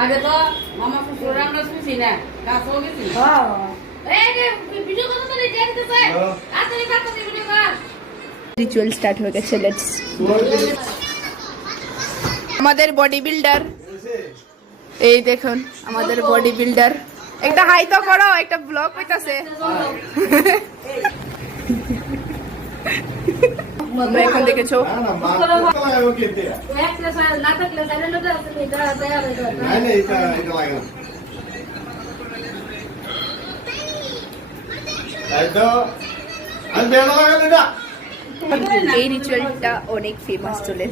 আগে তো মামা শ্বশুর আমরা শুনছি না কাজ হয়ে গেছি এই যে ভিডিও কত তো রেডি দিতে চাই আসলে কাজ করতে ভিডিও কর রিচুয়াল স্টার্ট হয়ে গেছে লেটস আমাদের বডি বিল্ডার এই দেখুন আমাদের বডি বিল্ডার একটা হাই তো করো একটা ব্লগ হইতাছে আমরা এখন দেখেছো এই রিচুয়ালটা অনেক ফেমাস চলে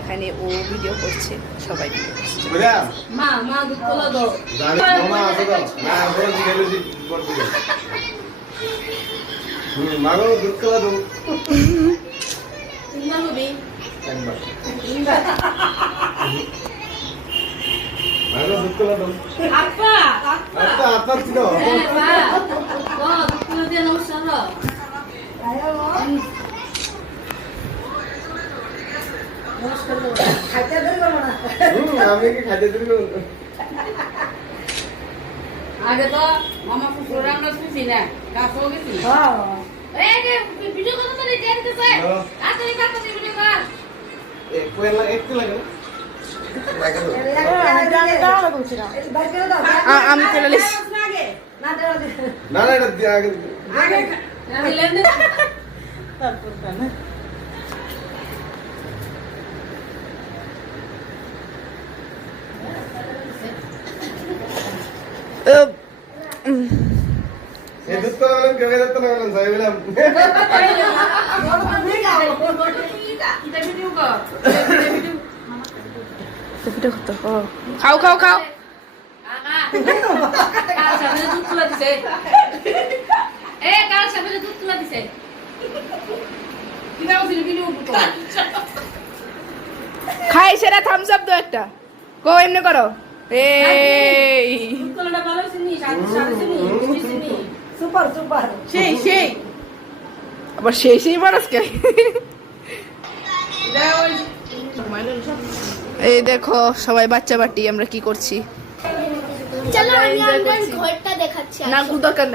এখানে ও ভিডিও করছে সবাই মা মা দুধ কলা দাও মাগো দুধ কলা দাও মাগো দুধ কলা দাও আপা আচ্ছা আপা ছিল মা ও দুধ কলা দিয়ে নমস্কার আমি কি খাইতে দিব আগে তো মামা শ্বশুর আমরা শুনছি না কাজ হয়ে গেছি এই যে ভিডিও কত তো রেডি দিতে চাই আসলে কাজ করতে ভিডিও কর একটু লাগে আমি চলে এসেছি না না এটা দিয়ে আগে আমি লেনদেন এই দুধ কলা বলেন কেউ যেতে না বলেন সাহেব বললাম খাও খাও খাও কাল সামনে দুধ তুলা দিছে কাল সামনে দুধ তুলা দিছে কি নাও ছিল কি নিউ তো খাই সেরা থামস আপ দাও একটা কো এমনি করো এই দুধ কলাটা ভালো চিনি সাথে চিনি মিষ্টি চিনি সুপার সুপার সেই সেই আবার সেই সেই মানুষ কে এই দেখো সবাই বাচ্চা বাটি আমরা কি করছি চলো আমি আপনার ঘরটা দেখাচ্ছি না দরকার